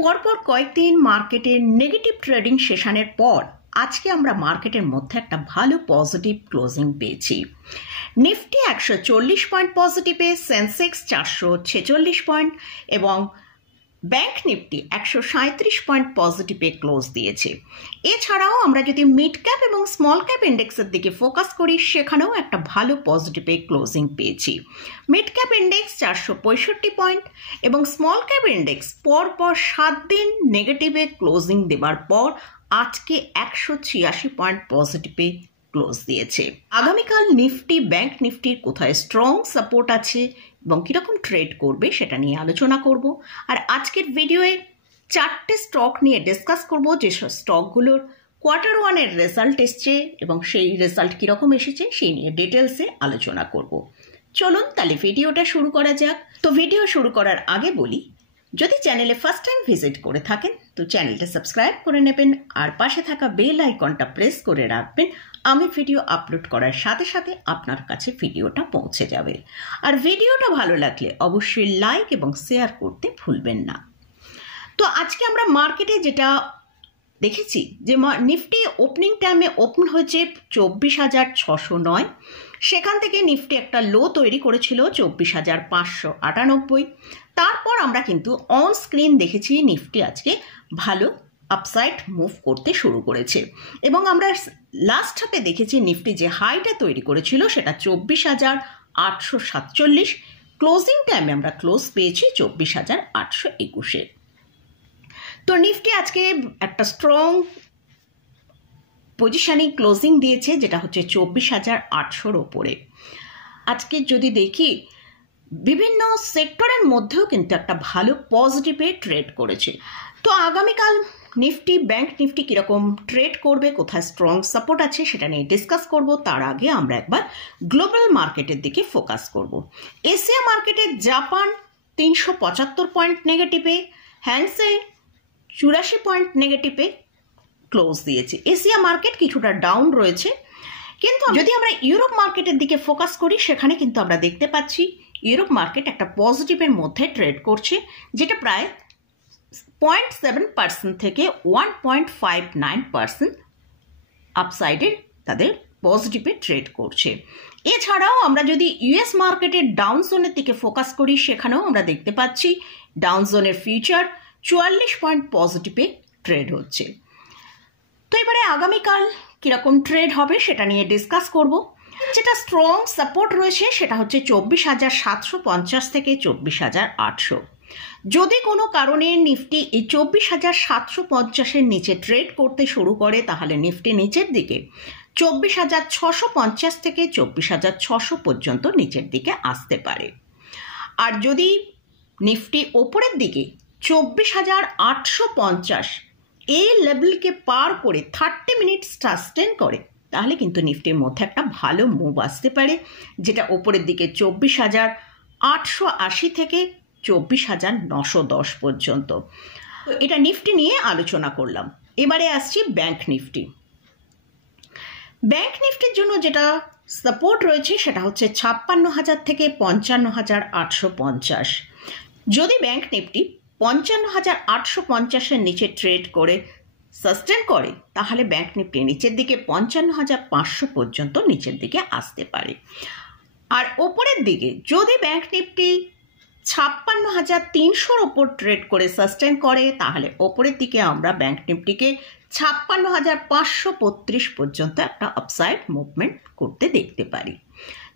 পরপর কয়েকদিন মার্কেটের নেগেটিভ ট্রেডিং সেশনের পর আজকে আমরা মার্কেটের মধ্যে একটা ভালো পজিটিভ ক্লোজিং পেয়েছি। নিফটি 140 পয়েন্ট পজিটিভে, সেন্সেক্স 446 পয়েন্ট এবং ব্যাংক নিফটি 137 পয়েন্ট পজিটিভে ক্লোজ দিয়েছে। এছাড়াও আমরা যদি মিড ক্যাপ এবং স্মল ক্যাপ ইন্ডেক্সের দিকে ফোকাস করি, সেখানেও একটা ভালো পজিটিভে ক্লোজিং পেয়েছি। মিড ক্যাপ ইন্ডেক্স 465 পয়েন্ট এবং স্মল ক্যাপ ইন্ডেক্স পরপর 7 দিন নেগেটিভে ক্লোজিং দেবার পর আজকে 186 পয়েন্ট পজিটিভে ক্লোজ দিয়েছে। আগামীকাল নিফটি ব্যাংক নিফটির কোথায় স্ট্রং সাপোর্ট আছে এবং কীরকম ট্রেড করবে সেটা নিয়ে আলোচনা করব। আর আজকের ভিডিওয়ে 4টে স্টক নিয়ে ডিসকাস করব, যে স্টকগুলোর কোয়ার্টার ওয়ানের রেজাল্ট এসছে এবং সেই রেজাল্ট কীরকম এসেছে সেই নিয়ে ডিটেলসে আলোচনা করব। চলুন তাহলে ভিডিওটা শুরু করা যাক। তো ভিডিও শুরু করার আগে বলি, যদি চ্যানেলে ফার্স্ট টাইম ভিজিট করে থাকেন তো চ্যানেলটা সাবস্ক্রাইব করে নেবেন আর পাশে থাকা বেল আইকনটা প্রেস করে রাখবেন। আমি ভিডিও আপলোড করার সাথে সাথে আপনার কাছে ভিডিওটা পৌঁছে যাবে। আর ভিডিওটা ভালো লাগলে অবশ্যই লাইক এবং শেয়ার করতে ভুলবেন না। তো আজকে আমরা মার্কেটে যেটা দেখেছি যে নিফটি ওপেনিং টাইমে ওপেন হয়েছে 24,609, সেখান থেকে নিফটি একটা লো তৈরি করেছিল 24,598। তারপর আমরা কিন্তু অন স্ক্রিন দেখেছি নিফটি আজকে ভালো আপসাইড মুভ করতে শুরু করেছে এবং আমরা লাস্ট হাফে দেখেছি নিফটি যে হাইটা তৈরি করেছিল সেটা 24,847। ক্লোজিং টাইমে আমরা ক্লোজ পেয়েছি 24,821। তো নিফটি আজকে একটা স্ট্রং পজিশনিং ক্লোজিং দিয়েছে, যেটা হচ্ছে 24,800-র ওপরে। আজকে যদি দেখি বিভিন্ন সেক্টরের মধ্যেও কিন্তু একটা ভালো পজিটিভে ট্রেড করেছে। তো আগামীকাল নিফটি ব্যাংক নিফটি কীরকম ট্রেড করবে, কোথায় স্ট্রং সাপোর্ট আছে সেটা নিয়ে ডিসকাস করব। তার আগে আমরা একবার গ্লোবাল মার্কেটের দিকে ফোকাস করব। এশিয়া মার্কেটে জাপান 375 পয়েন্ট নেগেটিভে, হ্যাংসেং 84 পয়েন্ট নেগেটিভে ক্লোজ দিয়েছে। এশিয়া মার্কেট কিছুটা ডাউন রয়েছে, কিন্তু যদি আমরা ইউরোপ মার্কেটের দিকে ফোকাস করি সেখানে কিন্তু আমরা দেখতে পাচ্ছি ইউরোপ মার্কেট একটা পজিটিভের মধ্যে ট্রেড করছে, যেটা প্রায় 0.7% থেকে 1.59% আপসাইডের তাদের পজিটিভে ট্রেড করছে। এছাড়াও আমরা যদি ইউএস মার্কেটের ডাউন জোনের দিকে ফোকাস করি, সেখানেও আমরা দেখতে পাচ্ছি ডাউন জোনের ফিউচার 44 পয়েন্ট পজিটিভে ট্রেড হচ্ছে। তো এবারে আগামীকাল কীরকম ট্রেড হবে সেটা নিয়ে ডিসকাস করব। যেটা স্ট্রং সাপোর্ট রয়েছে সেটা হচ্ছে 24,750 থেকে 24,800। যদি কোনো কারণে নিফটি এই 24,750-এর নিচে ট্রেড করতে শুরু করে, তাহলে নিফটি নিচের দিকে 24,650 থেকে 24,600 পর্যন্ত নিচের দিকে আসতে পারে। আর যদি নিফটি ওপরের দিকে 24,850 এই লেভেলকে পার করে 30 মিনিট সাস্টেন করে, তাহলে কিন্তু নিফটির মধ্যে একটা ভালো মুভ আসতে পারে, যেটা ওপরের দিকে 24,880 থেকে 24,910 পর্যন্ত। তো এটা নিফটি নিয়ে আলোচনা করলাম। এবারে আসছি ব্যাংক নিফটি। ব্যাংক নিফটির জন্য যেটা সাপোর্ট রয়েছে সেটা হচ্ছে 56,000 থেকে 55,850। যদি ব্যাংক নিফটি 55,850-এর নিচে ট্রেড করে সাস্টেন করে, তাহলে ব্যাংক নিফটি নিচের দিকে 55,500 পর্যন্ত নিচের দিকে আসতে পারে। আর ওপরের দিকে যদি ব্যাংক নিফটি 56,300-র ওপর ট্রেড করে সাস্টেন করে, তাহলে ওপরের দিকে আমরা ব্যাংক নিফটিকে 56,535 পর্যন্ত একটা আপসাইড মুভমেন্ট করতে দেখতে পারি।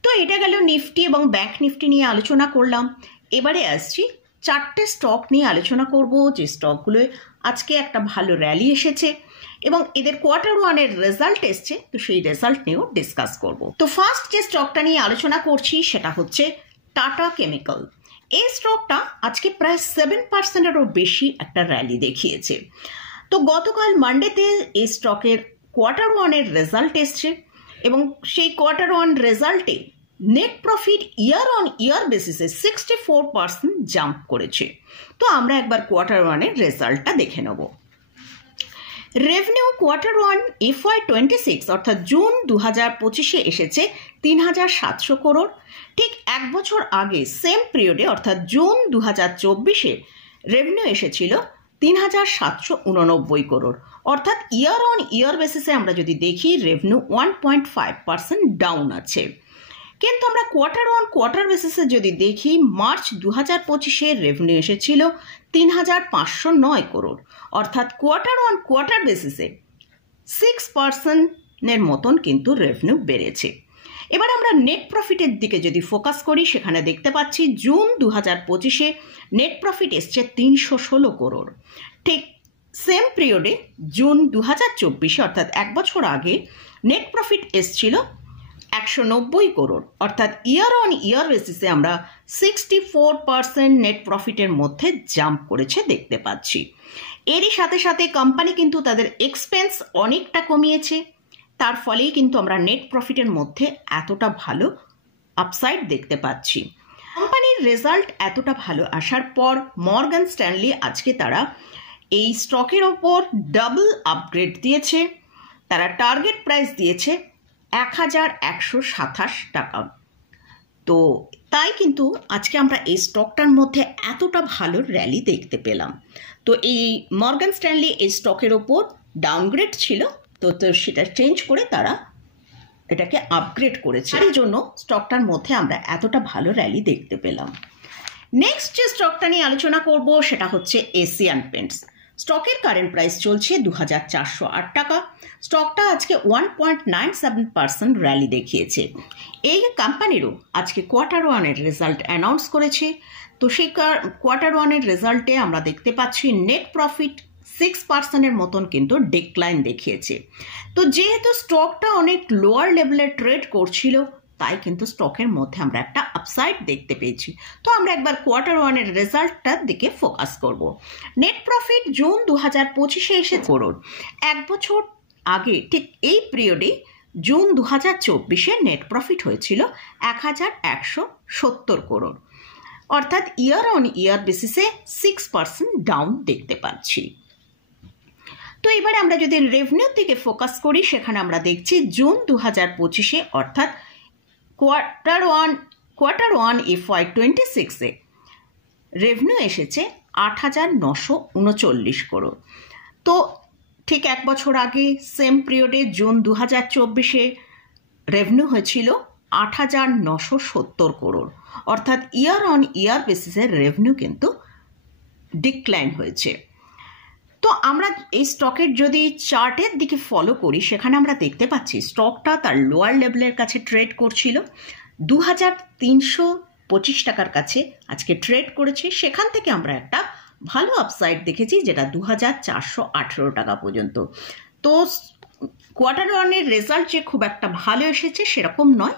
তো এটা গেল নিফটি এবং ব্যাংক নিফটি নিয়ে আলোচনা করলাম। এবারে আসছি 4টে স্টক নিয়ে আলোচনা করব, যে স্টকগুলোয় আজকে একটা ভালো র্যালি এসেছে এবং এদের কোয়ার্টার ওয়ানের রেজাল্ট এসছে, তো সেই রেজাল্ট নিয়েও ডিসকাস করব। তো ফার্স্ট যে স্টকটা নিয়ে আলোচনা করছি সেটা হচ্ছে টাটা কেমিক্যাল। এই স্টকটা আজকে প্রায় 7%-এরও বেশি একটা র্যালি দেখিয়েছে। তো গতকাল মানডেতে এই স্টকের কোয়ার্টার ওয়ানের রেজাল্ট এসছে এবং সেই কোয়ার্টার ওয়ান রেজাল্টে net profit year on year বেসিসে 64% জাম্প করেছে। তো আমরা একবার কোয়ার্টার ওয়ানের রেজাল্টটা দেখে নেব। রেভিনিউ কোয়ার্টার ওয়ান FY26 অর্থাৎ জুন 2025-এ এসেছে 3,700 করোড়। ঠিক এক বছর আগে সেম পিরিয়ডে অর্থাৎ জুন 2024-এ রেভিনিউ এসেছিল 3,789 করোড়, অর্থাৎ ইয়ার অন ইয়ার বেসিসে আমরা যদি দেখি রেভিনিউ 1.5% ডাউন আছে। কিন্তু আমরা কোয়ার্টার অন কোয়ার্টার বেসিসে যদি দেখি মার্চ 2025-এ রেভিনিউ এসেছিল 3,509 করোড়, অর্থাৎ কোয়ার্টার অন কোয়ার্টার বেসিসে 6%-এর মতন কিন্তু রেভিনিউ বেড়েছে। এবার আমরা নেট প্রফিটের দিকে যদি ফোকাস করি সেখানে দেখতে পাচ্ছি জুন 2025-এ নেট প্রফিট এসছে 316 করোড়। ঠিক সেম পিরিয়ডে জুন 2024-এ অর্থাৎ এক বছর আগে নেট প্রফিট এসছিল 190 করোড়, অর্থাৎ ইয়ার অন ইয়ার বেসিসে আমরা 64% নেট প্রফিটের মধ্যে জাম্প করেছে দেখতে পাচ্ছি। এরই সাথে সাথে কোম্পানি কিন্তু তাদের এক্সপেন্স অনেকটা কমিয়েছে, তার ফলেই কিন্তু আমরা নেট প্রফিটের মধ্যে এতটা ভালো আপসাইড দেখতে পাচ্ছি। কোম্পানির রেজাল্ট এতটা ভালো আসার পর মর্গান স্ট্যানলি আজকে তারা এই স্টকের ওপর ডাবল আপগ্রেড দিয়েছে। তারা টার্গেট প্রাইস দিয়েছে 1,127 টাকা। তো তাই কিন্তু আজকে আমরা এই স্টকটার মধ্যে এতটা ভালো র্যালি দেখতে পেলাম। তো এই মর্গান স্ট্যানলি এই স্টকের ওপর ডাউনগ্রেড ছিল, তো সেটা চেঞ্জ করে তারা এটাকে আপগ্রেড করেছে, এই জন্য স্টকটার মধ্যে আমরা এতটা ভালো র্যালি দেখতে পেলাম। নেক্সট যে স্টকটা নিয়ে আলোচনা করব সেটা হচ্ছে এশিয়ান পেন্টস। স্টকের কারেন্ট প্রাইস চলছে 2,408 টাকা। স্টকটা আজকে 1.97% র্যালি দেখিয়েছে। এই কোম্পানিরও আজকে কোয়ার্টার ওয়ানের রেজাল্ট অ্যানাউন্স করেছে। তো সেই কোয়ার্টার ওয়ানের রেজাল্টে আমরা দেখতে পাচ্ছি নেট প্রফিট 6%-এর মতন কিন্তু ডিক্লাইন দেখিয়েছে। তো যেহেতু স্টকটা অনেক লোয়ার লেভেলে ট্রেড করছিল, তাই কিন্তু স্টকের মধ্যে আমরা একটা আপসাইড দেখতে পেয়েছি। তো আমরা একবার কোয়ার্টার ওয়ানের রেজাল্টটার দিকে ফোকাস করব। নেট প্রফিট জুন 2025-এ এসে করোড়। এক বছর আগে ঠিক এই পিরিয়ডে জুন 2024-এ নেট প্রফিট হয়েছিল 1,170 করোড়, অর্থাৎ ইয়ার অন ইয়ার বেসিসে 6% ডাউন দেখতে পাচ্ছি। তো এবারে আমরা যদি রেভিনিউর দিকে ফোকাস করি সেখানে আমরা দেখছি জুন 2025-এ অর্থাৎ কোয়ার্টার ওয়ান FY26-এ রেভিনিউ এসেছে 8,939 করোড়। তো ঠিক এক বছর আগে সেম পিরিয়ডে জুন 2024-এ রেভিনিউ হয়েছিল 8,970 করোড়, অর্থাৎ ইয়ার অন ইয়ার বেসিসের রেভিনিউ কিন্তু ডিক্লাইন হয়েছে। তো আমরা এই স্টকের যদি চার্টের দিকে ফলো করি সেখানে আমরা দেখতে পাচ্ছি স্টকটা তার লোয়ার লেভেলের কাছে ট্রেড করছিল, 2,325 টাকার কাছে আজকে ট্রেড করেছে। সেখান থেকে আমরা একটা ভালো আপসাইড দেখেছি, যেটা 2,418 টাকা পর্যন্ত। তো কোয়ার্টার ওয়ানের রেজাল্ট যে খুব একটা ভালো এসেছে সেরকম নয়,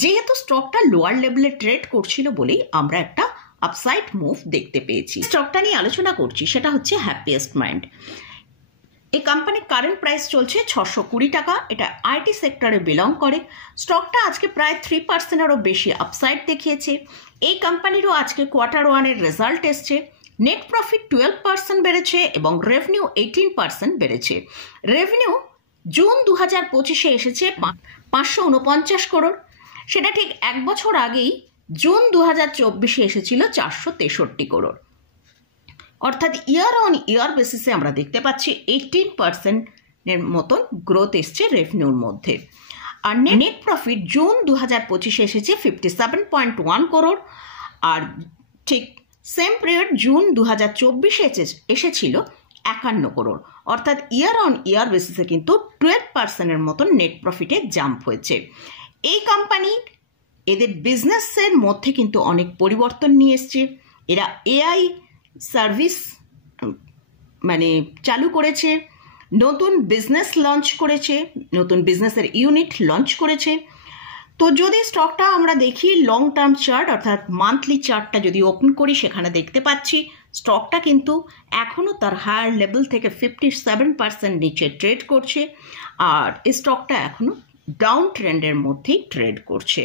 যেহেতু স্টকটা লোয়ার লেভেলে ট্রেড করছিল বলেই আমরা একটা আপসাইড মুভ দেখতে পেয়েছি। স্টকটা নিয়ে আলোচনা করছি সেটা হচ্ছে হ্যাপিয়েস্ট মাইন্ড। এই কোম্পানির কারেন্ট প্রাইস চলছে 620 টাকা। এটা আইটি সেক্টরে বিলং করে। স্টকটা আজকে প্রায় 3%-এরও বেশি আপসাইড দেখিয়েছে। এই কোম্পানিরও আজকে কোয়ার্টার ওয়ানের রেজাল্ট এসছে। নেট প্রফিট 12% বেড়েছে এবং রেভিনিউ 18% বেড়েছে। রেভিনিউ জুন 2025-এ এসেছে 549 করোড়। সেটা ঠিক এক বছর আগেই জুন 2024-এ এসেছিল 463 করোড়, অর্থাৎ ইয়ার অন ইয়ার বেসিসে আমরা দেখতে পাচ্ছি 18%-এর মতন গ্রোথ এসছে রেভিনিউর মধ্যে। আর নেট প্রফিট জুন 2025-এ এসেছে 57.1 করোড়, আর ঠিক সেম পিরিয়ড জুন 2024-এ এসেছিল 51 করোড়, অর্থাৎ ইয়ার অন ইয়ার বেসিসে কিন্তু 12%-এর মতন নেট প্রফিটে জাম্প হয়েছে। এই কোম্পানি এদের বিজনেসের মধ্যে কিন্তু অনেক পরিবর্তন নিয়ে এসছে। এরা এআই সার্ভিস চালু করেছে, নতুন বিজনেস লঞ্চ করেছে, নতুন বিজনেসের ইউনিট লঞ্চ করেছে। তো যদি স্টকটা আমরা দেখি লং টার্ম চার্ট অর্থাৎ মান্থলি চার্টটা যদি ওপেন করি সেখানে দেখতে পাচ্ছি স্টকটা কিন্তু এখনও তার হায়ার লেভেল থেকে 57% নিচে ট্রেড করছে, আর এই স্টকটা এখনও ডাউন ট্রেন্ডের মধ্যেই ট্রেড করছে।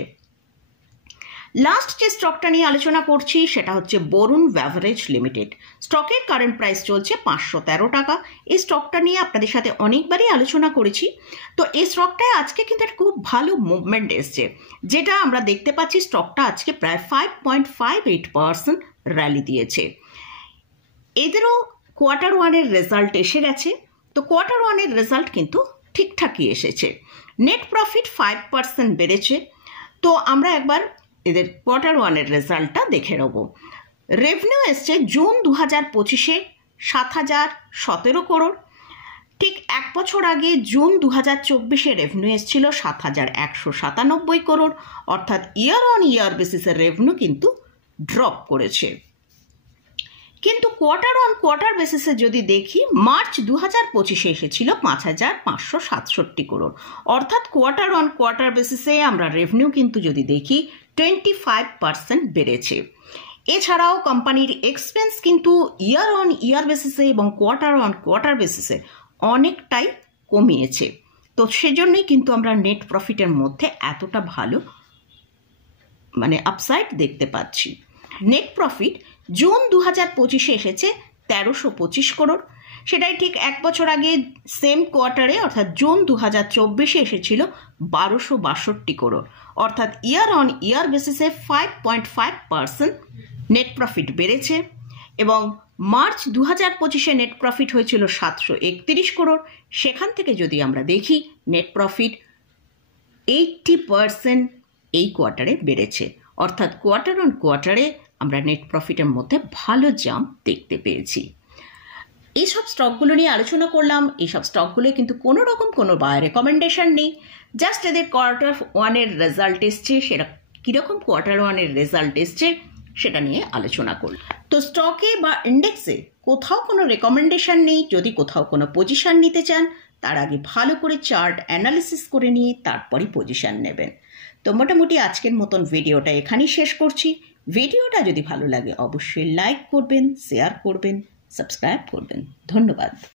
লাস্ট যে স্টকটা নিয়ে আলোচনা করছি সেটা হচ্ছে বরুণ বেভারেজ লিমিটেড। স্টকের কারেন্ট প্রাইস চলছে 513 টাকা। এই স্টকটা নিয়ে আপনাদের সাথে অনেকবারই আলোচনা করেছি। তো এই স্টকটায় আজকে কিন্তু একটা খুব ভালো মুভমেন্ট এসছে, যেটা আমরা দেখতে পাচ্ছি স্টকটা আজকে প্রায় 5.58% র্যালি দিয়েছে। এদেরও কোয়ার্টার ওয়ানের রেজাল্ট এসে গেছে। তো কোয়ার্টার ওয়ানের রেজাল্ট কিন্তু ঠিকঠাকই এসেছে। নেট প্রফিট 5% বেড়েছে। তো আমরা একবার এদের কোয়ার্টার ওয়ানের রেজাল্টটা দেখে নেব। রেভিনিউ এসছে জুন 2025-এ 7,017 করোড়। ঠিক এক বছর আগে জুন 2024-এ রেভিনিউ এসেছিল 7,197 করোড়, অর্থাৎ ইয়ার অন ইয়ার বেসিসের রেভিনিউ কিন্তু ড্রপ করেছে। কিন্তু কোয়ার্টার অন কোয়ার্টার বেসিসে যদি দেখি, মার্চ 2025-এ এসেছিল 5,567 করোড়, অর্থাৎ কোয়ার্টার অন কোয়ার্টার বেসিসে আমরা রেভিনিউ কিন্তু যদি দেখি 25% বেড়েছে। এছাড়াও কোম্পানির এক্সপেন্স কিন্তু ইয়ার অন ইয়ার বেসিসে এবং কোয়ার্টার অন কোয়ার্টার বেসিসে অনেকটাই কমিয়েছে। তো সেজন্যই কিন্তু আমরা নেট প্রফিটের মধ্যে এতটা ভালো আপসাইড দেখতে পাচ্ছি। নেট প্রফিট জুন 2025-এ এসেছে 1,325 করোড়। সেটাই ঠিক এক বছর আগে সেম কোয়ার্টারে অর্থাৎ জুন 2024-এ এসেছিল 1,262 করোড়, অর্থাৎ ইয়ার অন ইয়ার বেসিসে 5.5% নেট প্রফিট বেড়েছে। এবং মার্চ 2025-এ নেট প্রফিট হয়েছিল 731 করোড়। সেখান থেকে যদি আমরা দেখি নেট প্রফিট 80% এই কোয়ার্টারে বেড়েছে, অর্থাৎ কোয়ার্টার অন কোয়ার্টারে আমরা নেট প্রফিটের মধ্যে ভালো জাম্প দেখতে পেয়েছি। এইসব স্টকগুলো নিয়ে আলোচনা করলাম। এইসব স্টকগুলো কিন্তু কোনো রকম কোনো বাই রেকমেন্ডেশন নেই, জাস্ট এদের কোয়ার্টার ওয়ানের রেজাল্ট এসছে, সেটা কীরকম কোয়ার্টার ওয়ানের রেজাল্ট এসছে সেটা নিয়ে আলোচনা করলাম। তো স্টকে বা ইন্ডেক্সে কোথাও কোনো রেকমেন্ডেশন নেই। যদি কোথাও কোনো পজিশন নিতে চান, তার আগে ভালো করে চার্ট অ্যানালিসিস করে নিয়ে তারপরই পজিশন নেবেন। তো মোটামুটি আজকের মতন ভিডিওটা এখানেই শেষ করছি। ভিডিওটা যদি ভালো লাগে অবশ্যই লাইক করবেন, শেয়ার করবেন, সাবস্ক্রাইব করবেন। ধন্যবাদ।